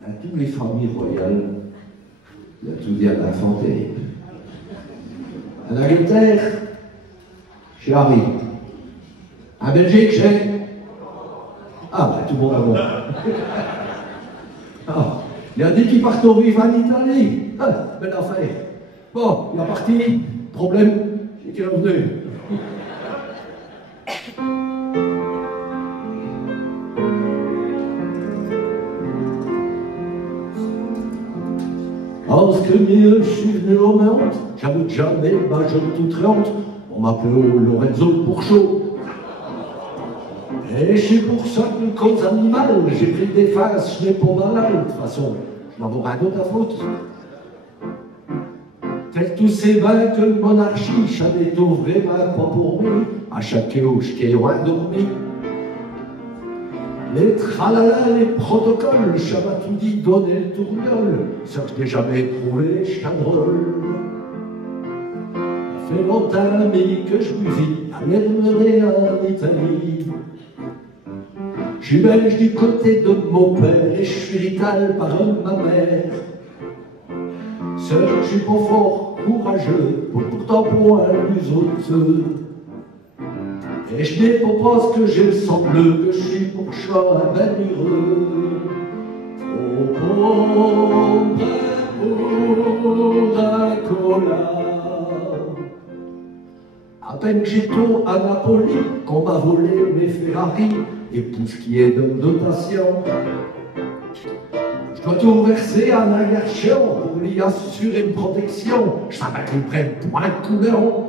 À toutes les familles royales, il y a tout bien d'infanterie. En Angleterre, chez Harry. En Belgique, chez... Ah, ben tout le monde a bon. Ah, il y a des qui partent au vif en Italie. Ah, belle affaire. Bon, il est parti. Problème, c'est qu'il est revenu. Parce que mieux, je suis venu au Mount, j'avoue jamais, ma jeune toute rente, on m'appelait Lorenzo le Pourchaud. Et c'est pour ça qu'une cause animale, j'ai pris des faces, je n'ai pas malade, de toute façon, je n'en aurai rien d'autre à foutre. Tel tous ces bains que le monarchie, j'avais vrai pas pour lui, à chaque couche qui est loin dormi. Les tralala, les protocoles, j'avais tout dit, donner le tourniol, ça que je n'ai jamais trouvé, je drôle. Ça fait longtemps, mais que je vous vis, à l'Hermeret en Italie. Je suis belge du côté de mon père, et je suis rital par ma mère. Seul, je suis pas fort, courageux, pourtant pour moi, plus autres. Et je n'ai pas parce que j'ai le sang bleu, que je suis pour chat ben heureux. Oh, pour un cola. À peine que j'étais à Napoli, qu'on m'a volé mes Ferrari, et tout ce qui est de dotation. Je dois tout verser à un garçon pour lui assurer une protection. Je savais qu'ils prennent pour un couleur.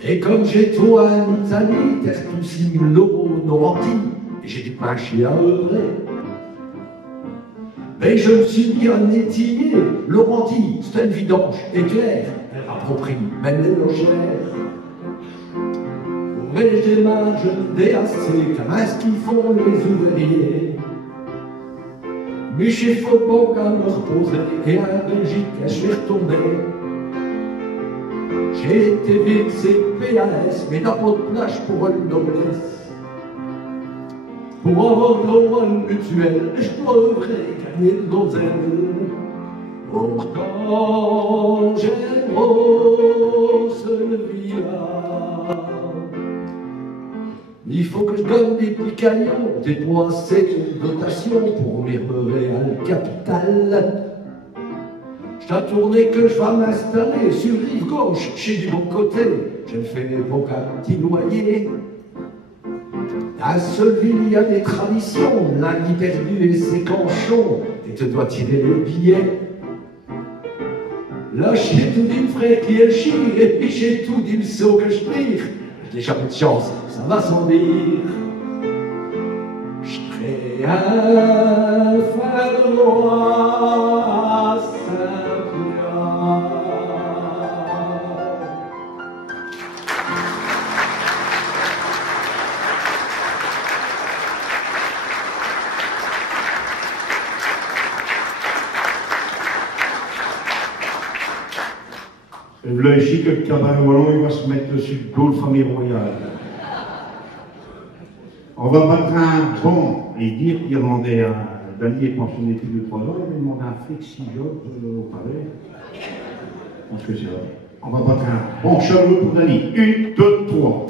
Et comme j'ai tout en Italie, terre tout simulo Normandie, et j'ai du marché à œuvrer. Mais je me suis mis en étillé, Laurenti, c'était une vidange éclair, elle approprie même les logères. Ouvrais des marges DAC, comme ce qu'ils font les ouvriers. Mais chez Faubourg à me reposer, et en Belgique, je suis retourné. J'ai été vexé PAS, mais dans votre plage pour une noblesse. Pour avoir droit à une mutuelle, je dois œuvrer, gagner de l'oseille. Pourtant, j'aime le village. Il faut que je donne des petits cailloux, des points secs de dotation pour murmurer à le capital. Je t'ai tourné que je vais m'installer sur rive gauche, chez du bon côté. Je ne fais pas qu'un petit loyer. À Seulville, il y a des traditions, lundi perdu et ses canchons, et te dois tirer les billets. Là, j'ai tout dit le frère qui est chire, et puis j'ai tout dit le saut que je tire. J'ai jamais de chance, ça va sans dire. Je serai un fin roi à Saint-Pierre. Là, ici, que le cabaret wallon, il va se mettre sur le dos de famille royale. On va mettre un bon et dire qu'il demandait à Dany est pensionné depuis 2-3 ans, il va demander un flexi-job au palais. Je pense que c'est vrai. On va mettre un bon cheveu pour Dany. 1, 2, 3.